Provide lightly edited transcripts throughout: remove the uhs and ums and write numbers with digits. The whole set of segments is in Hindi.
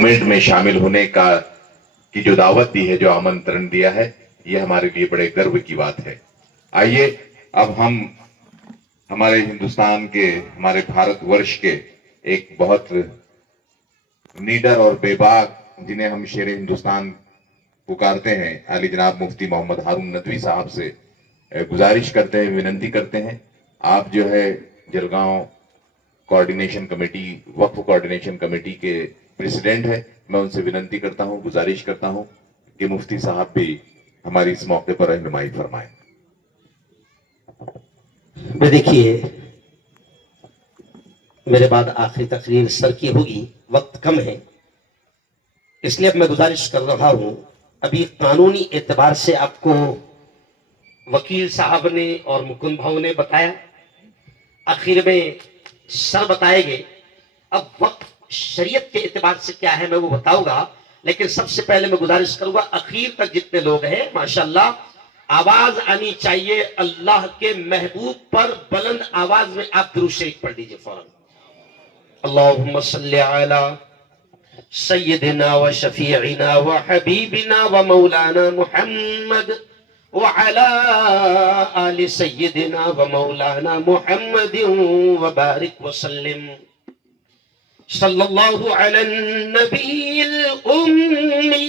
मूवमेंट में शामिल होने का की जो दावत दी है, जो आमंत्रण दिया है, ये हमारे लिए बड़े गर्व की बात है। आइए अब हम हमारे हिंदुस्तान के, हमारे भारतवर्ष के एक बहुत नीडर और बेबाक, जिन्हें हम शेर हिंदुस्तान पुकारते हैं, आली जनाब मुफ्ती मोहम्मद हारून नदवी साहब से गुजारिश करते हैं, विनती करते हैं, आप जो है जलगांव कोऑर्डिनेशन कमेटी, वक्फ कोऑर्डिनेशन कमेटी के प्रेसिडेंट है, मैं उनसे विनती करता हूं, गुजारिश करता हूं कि मुफ्ती साहब भी हमारी इस मौके पर रहनुमाई फरमाएं। देखिए, मेरे बाद आखिरी तकरीर सर की होगी, वक्त कम है, इसलिए अब मैं गुजारिश कर रहा हूं। अभी कानूनी एतबार से आपको वकील साहब ने और मुकुंद भाव ने बताया, आखिर में सर बताएंगे। अब वक्त शरीयत के एतबार से क्या है मैं वो बताऊंगा, लेकिन सबसे पहले मैं गुजारिश करूंगा, आखिर तक जितने लोग हैं माशाल्लाह, आवाज आनी चाहिए अल्लाह के महबूब पर, बुलंद आवाज में आप दुरूद शरीफ पढ़ लीजिए फौरन। अल्लाहुम्मा सल्ली अला सय्यिदिना व शफीइना व हबीबिना व मौलाना मुहम्मद व अला आलि सय्यिदिना व मौलाना मुहम्मद व बारिक व सल्लिम सल्लल्लाहु अला नबील उम्मी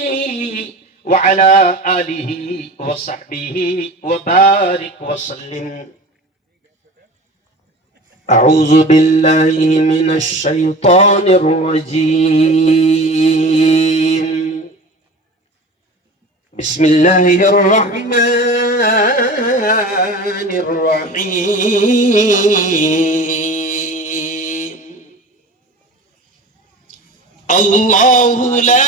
व अला आलिहि व सहबिहि व बारिक व सल्लिम। अऊज़ु बिल्लाहि मिनश शैतानिर रजीम। बिस्मिल्लाहिर रहमानिर रहीम। अल्लाहु ला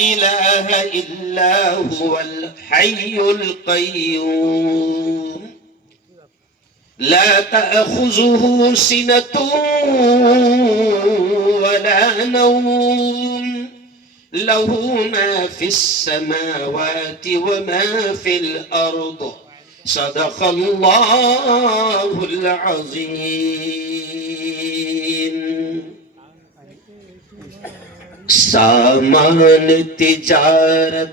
इलाहा इल्ला हुवल हय्युल क़य्यूम ला तअख़ुज़ुहु सिनतुन वला नौम लहू मा फिस्समावाति व मा फिल अर्द सदक़ल्लाहुल अज़ीम। सामान तिजारत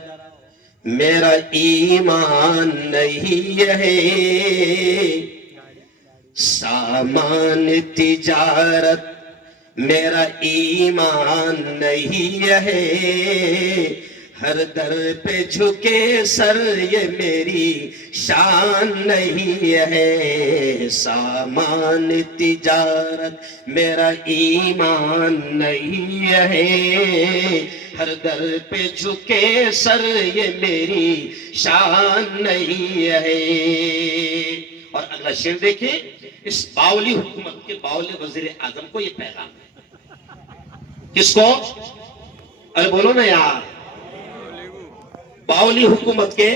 मेरा ईमान नहीं है, सामान तिजारत मेरा ईमान नहीं है, हर दर पे झुके सर ये मेरी शान नहीं है। सामान तिजारत मेरा ईमान नहीं है, हर दर पे झुके सर ये मेरी शान नहीं है। और अगला शेर देखिए, इस बावली हुकूमत के बावली वजीर आजम को ये पैगाम है। किसको? अरे बोलो ना यार। बावली हुकूमत के,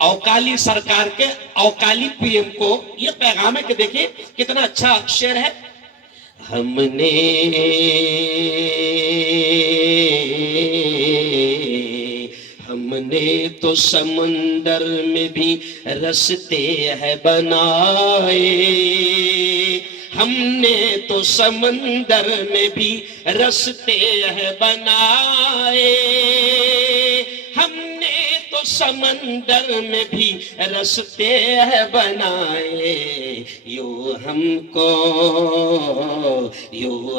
अवकाली सरकार के अवकाली पीएम को ये पैगाम है कि देखिए कितना अच्छा शेर है। हमने तो समंदर में भी रस्ते हैं बनाए, हमने तो समंदर में भी रस्ते हैं बनाए, हमने तो समंदर में भी रस्ते हैं बनाए। यूं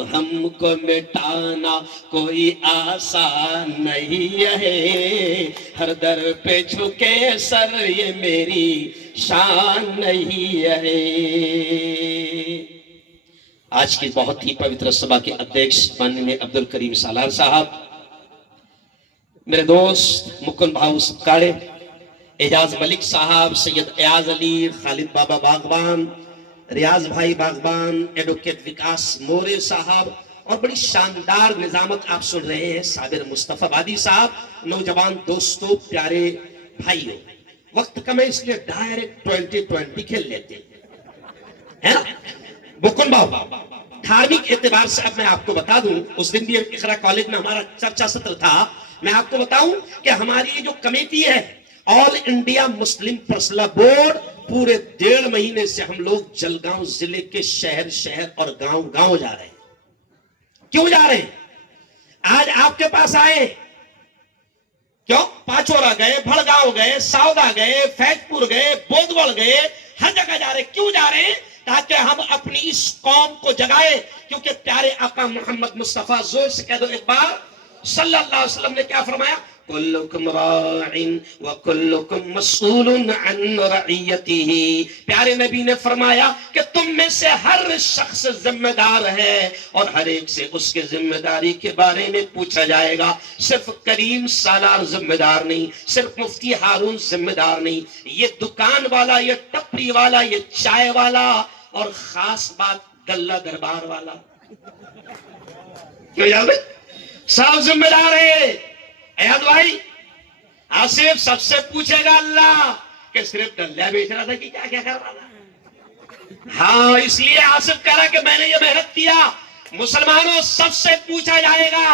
हमको मिटाना कोई आसान नहीं है, हर दर पे झुके सर ये मेरी शान नहीं है। आज की बहुत ही पवित्र सभा के अध्यक्ष माननीय अब्दुल करीम सालार साहब, मेरे दोस्त मुकुंद भाऊ सत्काड़े, एजाज मलिक साहब, सैयद एयाज अली, खालिद बाबा बागबान, रियाज भाई बागबान, एडवोकेट विकास मोरे साहब, और बड़ी शानदार निजामत आप सुन रहे हैं साबिर मुस्तफाबादी साहब। नौजवान दोस्तों, प्यारे भाइयों, वक्त कम है इसलिए डायरेक्ट 2020 खेल लेते हैं ना। मुकुंद भाऊ, धार्मिक एतबार से अब मैं आपको बता दूं, उस दिन भी इकरा कॉलेज में हमारा चर्चा सत्र था। मैं आपको बताऊं कि हमारी जो कमेटी है, all India Muslim personal board, पूरे 1.5 महीने से हम लोग जलगांव जिले के शहर शहर और गांव गांव जा रहे हैं। क्यों जा रहे हैं? आज आपके पास आए क्यों? पाचोरा गए, भड़गांव गए, सावदा गए, फैजपुर गए, बोधगढ़ गए, हर जगह जा रहे। क्यों जा रहे हैं? ताकि हम अपनी इस कौम को जगाए, क्योंकि प्यारे आका मोहम्मद मुस्तफा, जोर से कह दो एक बार, सल्लल्लाहु अलैहि वसल्लम ने क्या फरमाया? कुल्लुकुम राइन व कुल्लुकुम मसऊलुन अन रइयतिही। प्यारे नबी ने फरमाया कि तुम में से हर शख्स जिम्मेदार है और हर एक से उसके जिम्मेदारी के बारे में पूछा जाएगा। सिर्फ करीम सालार जिम्मेदार नहीं, सिर्फ मुफ्ती हारून जिम्मेदार नहीं, ये दुकान वाला, ये टपरी वाला, ये चाय वाला और खास बात गल्ला दरबार वाला, क्यों याद है? सब जिम्मेदार है। अयाद भाई, आसिफ सबसे पूछेगा अल्लाह कि सिर्फ डल्ला बेच रहा था कि क्या क्या कर रहा था। हाँ, इसलिए आसिफ कह रहा कि मैंने ये मेहनत किया। मुसलमानों, सबसे पूछा जाएगा।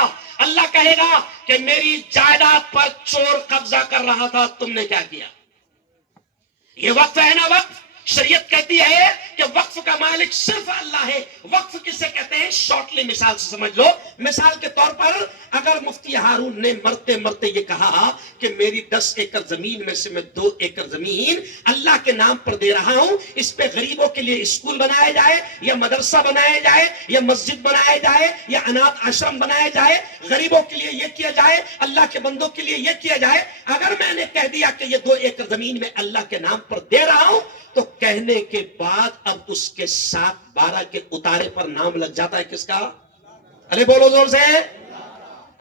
अल्लाह कहेगा कि मेरी जायदाद पर चोर कब्जा कर रहा था, तुमने क्या किया? ये वक्फ है ना, वक्फ। शरीयत कहती है कि वक्फ का मालिक सिर्फ अल्लाह है। वक्फ किसे कहते हैं? शॉर्टली मिसाल से समझ लो। मिसाल के तौर पर अगर मुफ्ती हारून ने मरते मरते ये कहा कि मेरी 10 एकड़ जमीन में से मैं 2 एकड़ जमीन अल्लाह के नाम पर दे रहा हूं, इस पे गरीबों के लिए स्कूल बनाया जाए या मदरसा बनाया जाए या मस्जिद बनाया जाए या अनाथ आश्रम बनाया जाए, गरीबों के लिए ये किया जाए, अल्लाह के बंदों के लिए ये किया जाए। अगर मैंने कह दिया कि ये 2 एकड़ जमीन में अल्लाह के नाम पर दे रहा हूं, तो कहने के बाद अब उसके साथ 12 के उतारे पर नाम लग जाता है किसका? अरे बोलो जोर से,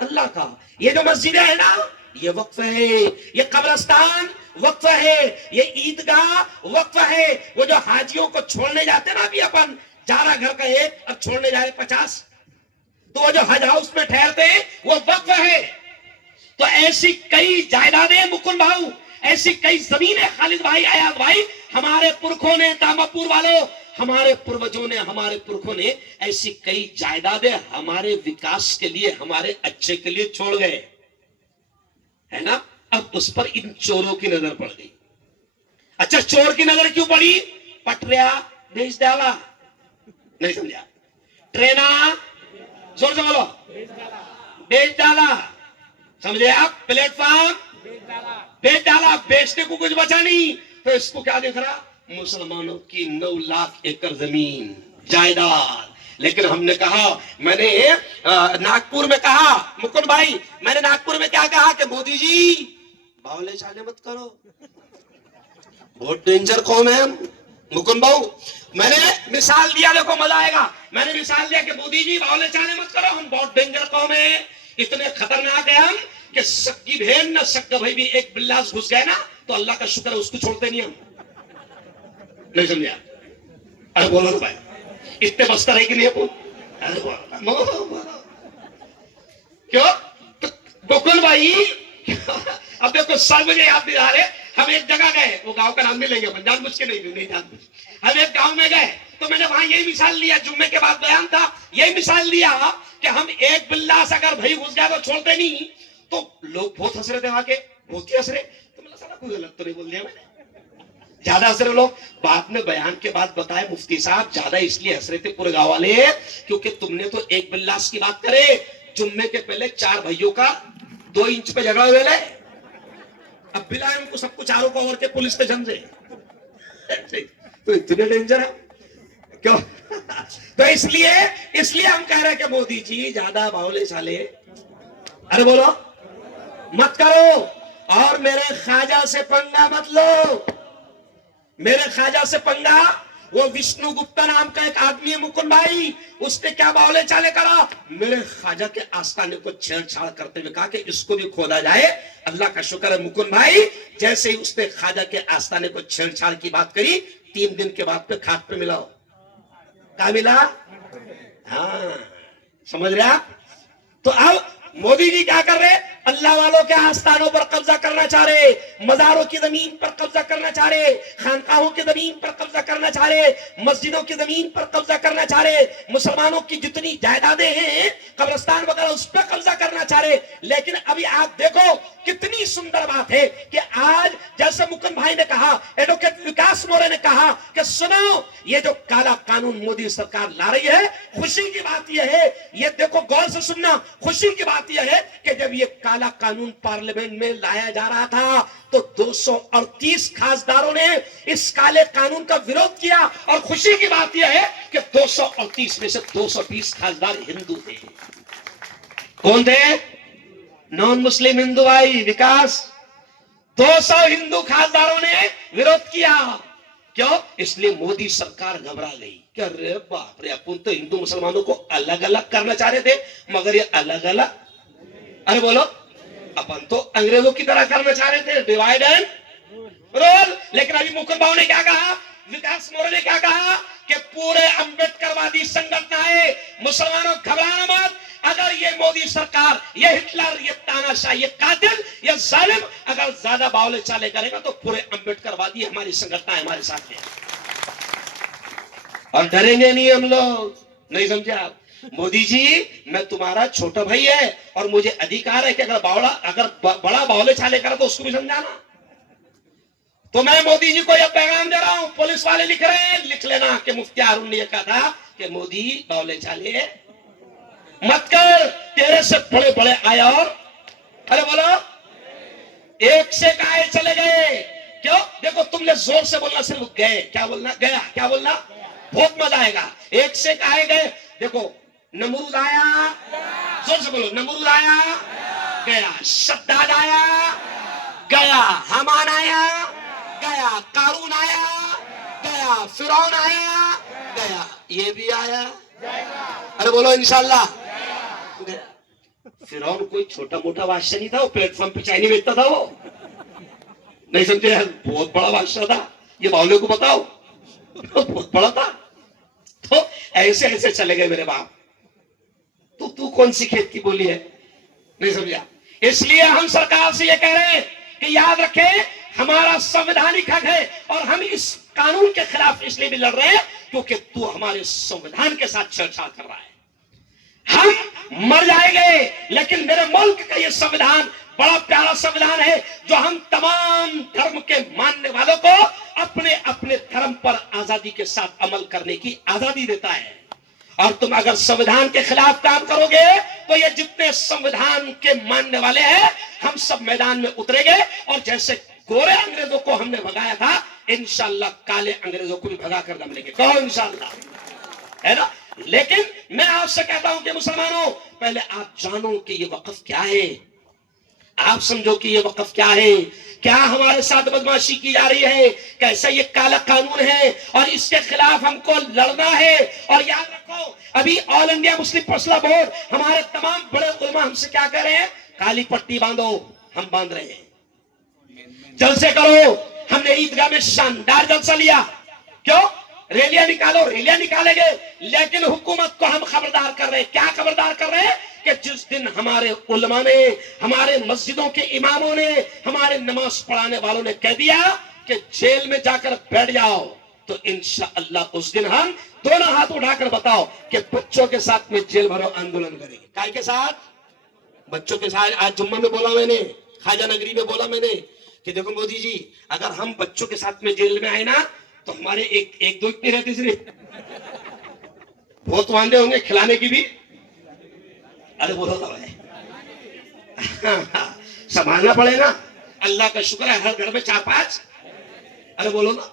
अल्लाह का। ये जो मस्जिद है ना, ये वक्फ है। ये कब्रिस्तान वक्फ है। ये ईदगाह वक्फ है। वो जो हाजियों को छोड़ने जाते ना, अभी अपन जा रहा घर का एक, अब छोड़ने जा रहे 50, तो वो जो हज हाउस में ठहरते हैं वो वक्फ है। तो ऐसी कई जायदादें मुकुल भाऊ, ऐसी कई जमीनें खालिद भाई, अयाज भाई, हमारे पुरखों ने, दामापुर वालों, हमारे पूर्वजों ने, हमारे पुरखों ने ऐसी कई जायदादें हमारे विकास के लिए, हमारे अच्छे के लिए छोड़ गए, है ना। अब उस पर इन चोरों की नजर पड़ गई। अच्छा, चोर की नजर क्यों पड़ी? पटरिया बेच डाला, नहीं समझा? ट्रेना, जोर से बोलो, बेच डाला, समझे आप? प्लेटफॉर्म बेच डाला, बेचने को कुछ बचा नहीं। तो इसको क्या दिख रहा? मुसलमानों की 9 लाख एकड़ जमीन जायदाद। लेकिन हमने कहा, मैंने नागपुर में कहा, मुकुंद भाई, मैंने नागपुर में क्या कहा कि मोदी जी बावले चाले मत करो, बहुत डेंजर कौन है मुकुंद भाऊ। मैंने मिसाल दिया, देखो मजा आएगा। मैंने मिसाल दिया कि मोदी जी बावले चाले मत करो, हम बहुत डेंजर कौन है, इतने खतरनाक है हम कि सक्की बहन ना सक्का भाई भी एक बिल्लास घुस गए ना, तो अल्लाह का शुक्र है उसको छोड़ते नहीं हम, नहीं समझा? अरे बोलो ना भाई, इतने बस्तर है कि नहीं? अरे बोलो क्यों? तो गोकुल भाई, अब देखो सब मुझे याद दिला रहे, हम एक जगह गए, वो गांव का नाम नहीं लेंगे, जानबूझ के नहीं जानबूझ, हम एक गांव में गए, तो मैंने वहां यही मिसाल लिया, जुम्मे के बाद बयान था, यही मिसाल लिया कि हम एक बिल्लास अगर भाई घुस गया तो छोड़ते नहीं। तो लोग बहुत हंस रहे थे वहां के, बहुत ही हंस रहे। तो मतलब सारा कोई गलत तो नहीं बोल दिया मैंने? ज्यादा हंस रहे लोग। बाद में बयान के बाद बताए मुफ्ती साहब, ज्यादा इसलिए हंस रहे थे पूरे गांव वाले क्योंकि तुमने तो एक बिल्लास की बात करे, जुम्मे के पहले 4 भाइयों का 2 इंच पे झगड़ा हुए ले, अब बिलाए उनको सबको चारों को और के पुलिस पे जम से। तो इतने डेंजर है क्यों? तो इसलिए हम कह रहे हैं कि मोदी जी ज्यादा बावले साले, अरे बोलो मत करो, और मेरे ख्वाजा से पंगा मत लो। मेरे ख्वाजा से पंगा, वो विष्णु गुप्ता नाम का एक आदमी है मुकुंद भाई, उसने क्या बावले चाले करा? मेरे ख्वाजा के आस्थाने को छेड़छाड़ करते हुए कहा कि इसको भी खोदा जाए। अल्लाह का शुक्र है मुकुंद भाई, जैसे ही उसने ख्वाजा के आस्थाने को छेड़छाड़ की बात करी, 3 दिन के बाद पे खाट पे मिला। क्या मिला? हाँ, समझ रहे आप? तो अब मोदी जी क्या कर रहे? अल्लाह वालों के आस्थानों पर कब्जा करना चाह रहे, मजारों की जमीन पर कब्जा करना चाह रहे, खानकाहों की जमीन पर कब्जा करना चाह रहे, मस्जिदों की जमीन पर कब्जा करना चाह रहे, मुसलमानों की जितनी जायदादें हैं, कब्रिस्तान वगैरह, उस पर कब्जा करना चाह रहे। लेकिन अभी आप देखो कितनी सुंदर बात है कि आज जैसे मुकुंद भाई ने कहा, एडवोकेट विकास मोरे ने कहा कि सुनो, ये जो काला कानून मोदी सरकार ला रही है, खुशी की बात यह है, ये देखो गौर से सुनना, खुशी की बात यह है कि जब ये काला कानून पार्लियामेंट में लाया जा रहा था तो 238 खासदारों ने इस काले कानून का विरोध किया, और खुशी की बात यह है कि 238 में से 220 खासदार हिंदू थे। कौन थे? नॉन मुस्लिम हिंदू भाई विकास। 200 हिंदू खासदारों ने विरोध किया। क्यों? इसलिए मोदी सरकार घबरा गई कि अरे बाप रे, अपन तो हिंदू मुसलमानों को अलग अलग करना चाह रहे थे, मगर ये अलग अलग, अरे बोलो, अपन तो अंग्रेजों की तरह करना चाह रहे थे, डिवाइड एंड रूल। लेकिन अभी मुकुंद भाई ने क्या कहा, विकास मोरे ने क्या कहा कि पूरे अंबेडकरवादी संगठनाएं, मुसलमानों घबराना मत, अगर ये मोदी सरकार, ये हिटलर, ये तानाशाह, ये कातिल, ये जालिम अगर ज्यादा बावले चाले करेगा तो पूरे अंबेडकरवादी हमारी संगठनाएं हमारे साथ हैं, और डरेंगे नहीं हम लोग। नहीं समझे आप? मोदी जी, मैं तुम्हारा छोटा भाई है और मुझे अधिकार है कि अगर बड़ा बावले चाले करे तो उसको भी समझाना। तो मैं मोदी जी को यह पैगाम दे रहा हूं, पुलिस वाले लिख रहे हैं, लिख लेना कि मुफ्ती हारून ने कहा था कि मोदी बावले चाले मत कर, तेरे से बड़े बड़े आए, और अरे बोलो, एक से आए चले गए। क्यों? देखो, तुमने जोर से बोलना, सिर्फ गए, क्या बोलना, गया, क्या बोलना, बहुत मजा आएगा। एक से आए गए। देखो, नमरूद आया, जोर से बोलो, नमरूद आया, गया, शद्दाद आया, गया, हामान आया, गया, कारून आया, गया, फिरौन आया, गया, ये भी आया, अरे बोलो इंशाल्लाह। फिरौन कोई छोटा मोटा बादशाह नहीं था, वो प्लेटफॉर्म पे चाय नहीं बेचता था, वो नहीं समझे यार, बहुत बड़ा बादशाह था, ये बावले को बताओ, बहुत बड़ा था। तो ऐसे ऐसे चले गए मेरे बाप। तो तू कौन सी खेत की बोली है? नहीं समझा? इसलिए हम सरकार से ये कह रहे हैं कि याद रखें, हमारा संवैधानिक हक है, और हम इस कानून के खिलाफ इसलिए भी लड़ रहे हैं क्योंकि तू हमारे संविधान के साथ छेड़छाड़ कर रहा है। हम मर जाएंगे, लेकिन मेरे मुल्क का ये संविधान बड़ा प्यारा संविधान है, जो हम तमाम धर्म के मानने वालों को अपने अपने धर्म पर आजादी के साथ अमल करने की आजादी देता है। और तुम अगर संविधान के खिलाफ काम करोगे तो ये जितने संविधान के मानने वाले हैं, हम सब मैदान में उतरेंगे, और जैसे गोरे अंग्रेजों को हमने भगाया था, इंशाल्लाह काले अंग्रेजों को भी भगा कर दम लेंगे। कहो इंशाल्लाह, है ना? लेकिन मैं आपसे कहता हूं कि मुसलमानों, पहले आप जानो कि ये वक़्फ़ क्या है, आप समझो कि ये वक़्फ़ क्या है, क्या हमारे साथ बदमाशी की जा रही है, कैसा ये काला कानून है, और इसके खिलाफ हमको लड़ना है। और याद रखो, अभी ऑल इंडिया मुस्लिम फैसला बोर्ड, हमारे तमाम बड़े उलमा हमसे क्या कह रहे हैं, काली पट्टी बांधो, हम बांध रहे हैं, जलसे करो। हमने ईदगाह में शानदार जलसा लिया, क्यों? रैलियां निकालो, रैलियां निकालेंगे, लेकिन हुकूमत को हम खबरदार कर रहे हैं। क्या खबरदार कर रहे हैं? कि जिस दिन हमारे उलमा ने, हमारे मस्जिदों के इमामों ने, हमारे नमाज पढ़ाने वालों ने कह दिया कि जेल में जाकर बैठ जाओ, तो इंशाअल्लाह उस दिन हम दोनों हाथ उठाकर बताओ कि बच्चों के साथ में जेल भरो आंदोलन करेंगे। काय के साथ? बच्चों के साथ। आज जुम्मा में बोला मैंने, खाजा नगरी में बोला मैंने कि देखो मोदी जी, अगर हम बच्चों के साथ में जेल में आए ना, तो हमारे एक दो इतने रहते, सिर्फ बहुत वांदे होंगे खिलाने की भी, अरे बोलो तो है, संभालना पड़ेगा। अल्लाह का शुक्र है हर घर में 4-5, अरे बोलो ना,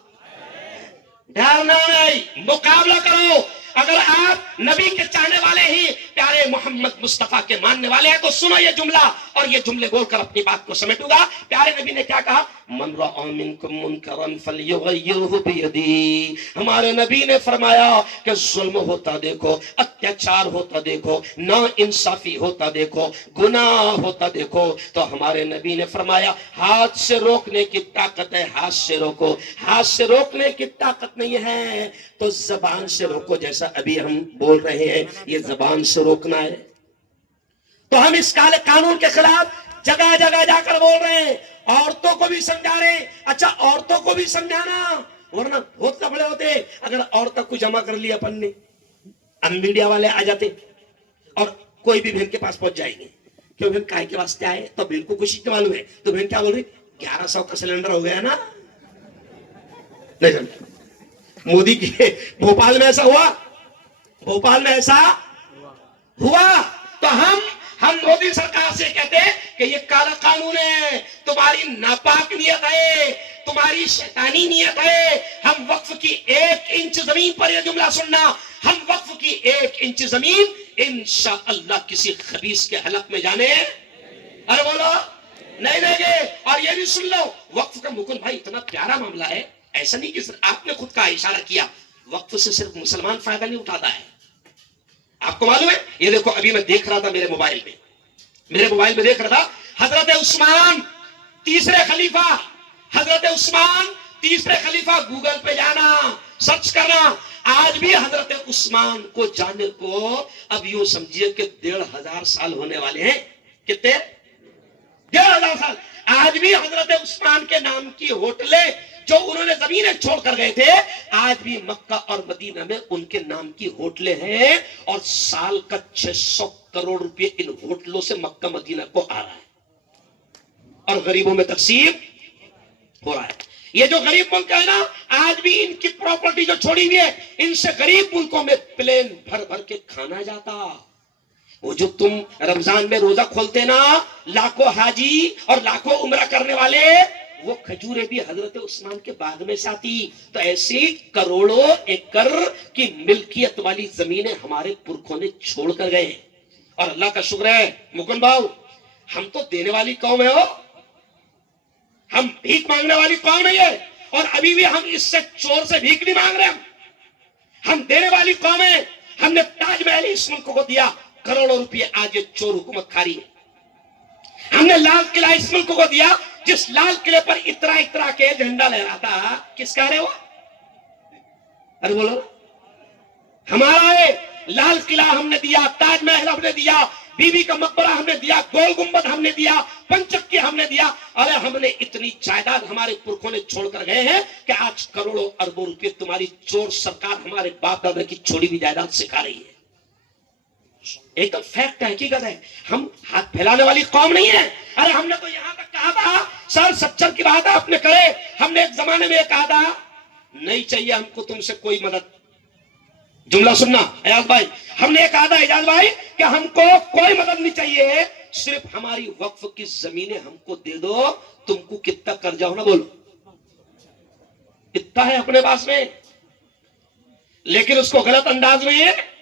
डरना नहीं, मुकाबला करो। अगर आप नबी के चाहने वाले ही, प्यारे मोहम्मद मुस्तफा के मानने वाले हैं, तो सुनो ये जुमला, और ये जुमले बोलकर अपनी बात को समेटूंगा। प्यारे नबी ने क्या कहा? मन रअा मिनकुम मुनकरन फलयुगय्यिरहु बियदी। हमारे नबी ने फरमाया कि जुल्म होता देखो, अत्याचार होता देखो, ना इंसाफी होता देखो, गुनाह होता देखो, तो हमारे नबी ने फरमाया हाथ से रोकने की ताकत है, हाथ से रोको। हाथ से रोकने की ताकत नहीं है तो जबान से रोको, जैसा अभी हम बोल रहे हैं, ये जबान से रोकना है। तो हम इस काले कानून के खिलाफ जगह जगह जाकर बोल रहे हैं, औरतों को भी समझा रहे हैं। अच्छा, औरतों को भी समझाना, वरना बहुत लफड़े होते। अगर औरतों को जमा कर लिया अपन ने, हम मीडिया वाले आ जाते और कोई भी बहन के पास पहुंच जाएंगे क्यों बहन काय के वास्ते आए? तो बहन को कुछ नहीं मालूम है। तो बहन क्या बोल रही? 1100 का सिलेंडर हो गया ना। नहीं समझ। मोदी के भोपाल में ऐसा हुआ, भोपाल में ऐसा हुआ। तो हम मोदी सरकार से कहते हैं कि ये काला कानून है, तुम्हारी नापाक नियत है, तुम्हारी शैतानी नियत है। हम वक्फ की 1 इंच जमीन पर, यह जुमला सुनना, हम वक्फ की 1 इंच जमीन इंशाअल्लाह किसी खबीस के हलक में जाने, अरे बोलो, नहीं देंगे। और ये भी सुन लो, वक्फ का मुकुल भाई इतना प्यारा मामला है, ऐसा नहीं कि सिर्फ आपने खुद का इशारा किया, वक्फ से सिर्फ मुसलमान फायदा नहीं उठाता है। आपको मालूम है, ये देखो अभी मैं देख रहा था मेरे मोबाइल में देख रहा था, हजरत उस्मान तीसरे खलीफा, हजरत उस्मान तीसरे खलीफा, गूगल पे जाना, सर्च करना, आज भी हजरत उस्मान को जानने को अब यूं समझिए कि 1500 साल होने वाले हैं। कितने? 1500 साल। आज भी हजरत उस्मान के नाम की होटलें जो उन्होंने जमीनें छोड़ कर गए थे, आज भी मक्का और मदीना में उनके नाम की होटलें हैं, और साल का 600 करोड़ रुपए इन होटलों से मक्का मदीना को आ रहा है, और गरीबों में तकसीम हो रहा है। ये जो गरीब मुल्क है ना, आज भी इनकी प्रॉपर्टी जो छोड़ी हुई है, इनसे गरीब मुल्कों में प्लेन भर भर के खाना जाता। वो जो तुम रमजान में रोजा खोलते ना, लाखों हाजी और लाखों उम्रा करने वाले, वो खजूरें भी हजरत उस्मान के बाग में से आती। तो ऐसी करोड़ों एकड़ की मिल्कियत वाली जमीनें हमारे पुरखों ने छोड़ कर गए। और अल्लाह का शुक्र है मुकुंद भाऊ, हम तो देने वाली कौम है, हो, हम भीख मांगने वाली कौम है ये। और अभी भी हम इससे चोर से भीख नहीं मांग रहे, हम देने वाली कौम है। हमने ताजमहल इस मुल्क को दिया, करोड़ों रुपए आज ये चोर हुकूमत खा रही है। हमने लाल किला इस मुल्क को दिया, जिस लाल किले पर इतरा इतरा के झंडा लहराता, किसका है वो? अरे बोलो, हमारा है। लाल किला हमने दिया, ताजमहल हमने दिया, बीबी का मकबरा हमने दिया, गोल गुंबद हमने दिया, पंचक्की हमने दिया। अरे हमने इतनी जायदाद हमारे पुरखों ने छोड़कर गए हैं कि आज करोड़ों अरबों रुपए तुम्हारी चोर सरकार हमारे बाप दादा की छोड़ी हुई जायदाद सिखा रही है। एकदम फैक्ट है, हकीकत है। हम हाथ फैलाने वाली कौम नहीं है। अरे हमने तो यहां तक कहा था, सर सच्चर की बात आपने करे, हमने एक जमाने में कहा था, नहीं चाहिए हमको तुमसे कोई मदद। जुमला सुनना एजाज भाई, हमने कहा था एजाज भाई कि हमको कोई मदद नहीं चाहिए, सिर्फ हमारी वक्फ की जमीनें हमको दे दो। तुमको कितना कर्जा हो ना, बोलो कितना है अपने पास में। लेकिन उसको गलत अंदाज में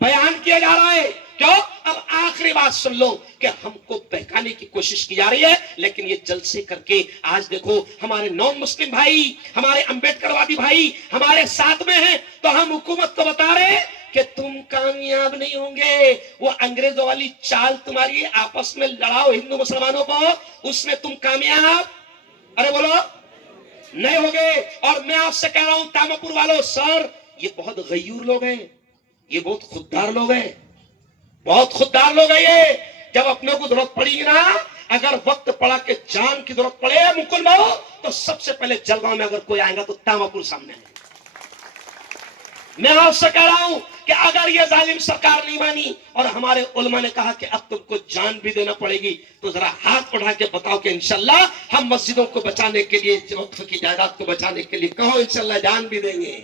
बयान किया जा रहा है। क्यों? अब आखिरी बात सुन लो कि हमको बहकाने की कोशिश की जा रही है, लेकिन ये जलसे करके आज देखो हमारे नॉन मुस्लिम भाई, हमारे अंबेडकरवादी भाई हमारे साथ में हैं, तो हम हुकूमत को बता रहे हैं कि तुम कामयाब नहीं होंगे। वो अंग्रेजों वाली चाल तुम्हारी, आपस में लड़ाओ हिंदू मुसलमानों को, उसमें तुम कामयाब, अरे बोलो, नहीं होगे। और मैं आपसे कह रहा हूं तामापुर वालों, सर ये बहुत गयूर लोग हैं, ये बहुत खुददार लोग हैं, बहुत खुददार लोग हैं ये। जब अपने को जरूरत पड़ेगी ना, अगर वक्त पड़ा के जान की जरूरत पड़े मुकुल भाऊ, तो सबसे पहले जलगांव में अगर कोई आएगा तो तामापुर सामने है। मैं आपसे कह रहा हूं कि अगर ये जालिम सरकार नहीं मानी और हमारे उलमा ने कहा कि अब तुमको जान भी देना पड़ेगी, तो जरा हाथ उठा के बताओ कि इंशाल्लाह हम मस्जिदों को बचाने के लिए, वक्फ की जायदाद को बचाने के लिए कहो, इंशाल्लाह जान भी देंगे।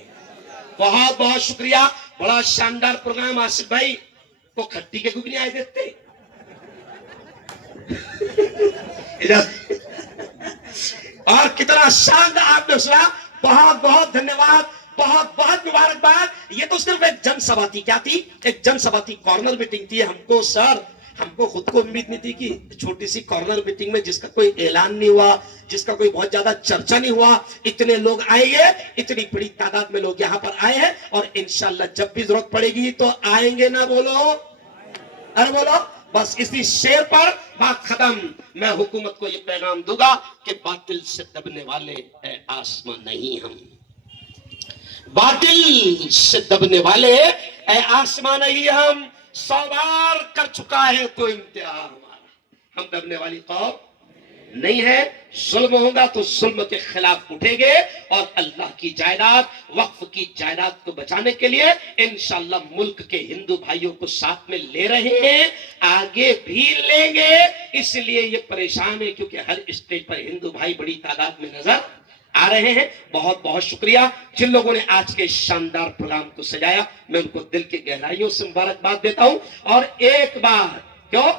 बहुत बहुत शुक्रिया, बड़ा शानदार प्रोग्राम। आसिफ भाई को खट्टी के कुछ नहीं आए देते और कितना शानदार आपने सुना। बहुत बहुत धन्यवाद, बहुत बहुत मुबारकबाद। ये तो सिर्फ एक जनसभा थी, क्या थी? एक जनसभा थी, कॉर्नर मीटिंग थी। हमको सर, हमको खुद को उम्मीद नहीं थी कि छोटी सी कॉर्नर मीटिंग में जिसका कोई ऐलान नहीं हुआ, जिसका कोई बहुत ज्यादा चर्चा नहीं हुआ, इतने लोग आएंगे, इतनी बड़ी तादाद में लोग यहाँ पर आए हैं। और इंशाल्लाह जब भी जरूरत पड़ेगी तो आएंगे ना, बोलो, अरे बोलो। बस इसी शेर पर बात खत्म। मैं हुकूमत को ये पैगाम दूंगा कि बातिल से दबने वाले ए आसमां नहीं हम, बातिल से दबने वाले ए आसमां नहीं हम। 100 बार कर चुका है तो इम्तिहान हमारा, हम दबने वाली कौम नहीं है। जुल्म होगा तो जुल्म के खिलाफ उठेंगे और अल्लाह की जायदाद, वक्फ की जायदाद को बचाने के लिए इंशाअल्लाह मुल्क के हिंदू भाइयों को साथ में ले रहे हैं, आगे भी लेंगे। इसलिए ये परेशान है क्योंकि हर स्टेज पर हिंदू भाई बड़ी तादाद में नजर आ रहे हैं। बहुत बहुत शुक्रिया जिन लोगों ने आज के शानदार प्रोग्राम को सजाया, मैं उनको दिल की गहराइयों से मुबारकबाद देता हूं। और एक बार क्यों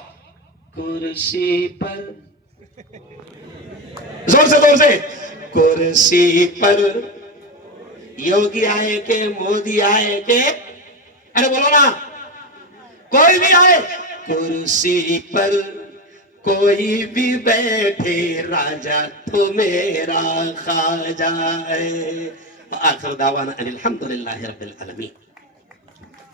कुर्सी पर, जोर से कुर्सी पर योगी आए के मोदी आए के, अरे बोलो ना, कोई भी आए कुर्सी पर, कोई भी बैठे राजा तो मेरा खाजा है। आखिर दावाना अनिल हम्दुलिल्लाहि रब्बिल आलमीन।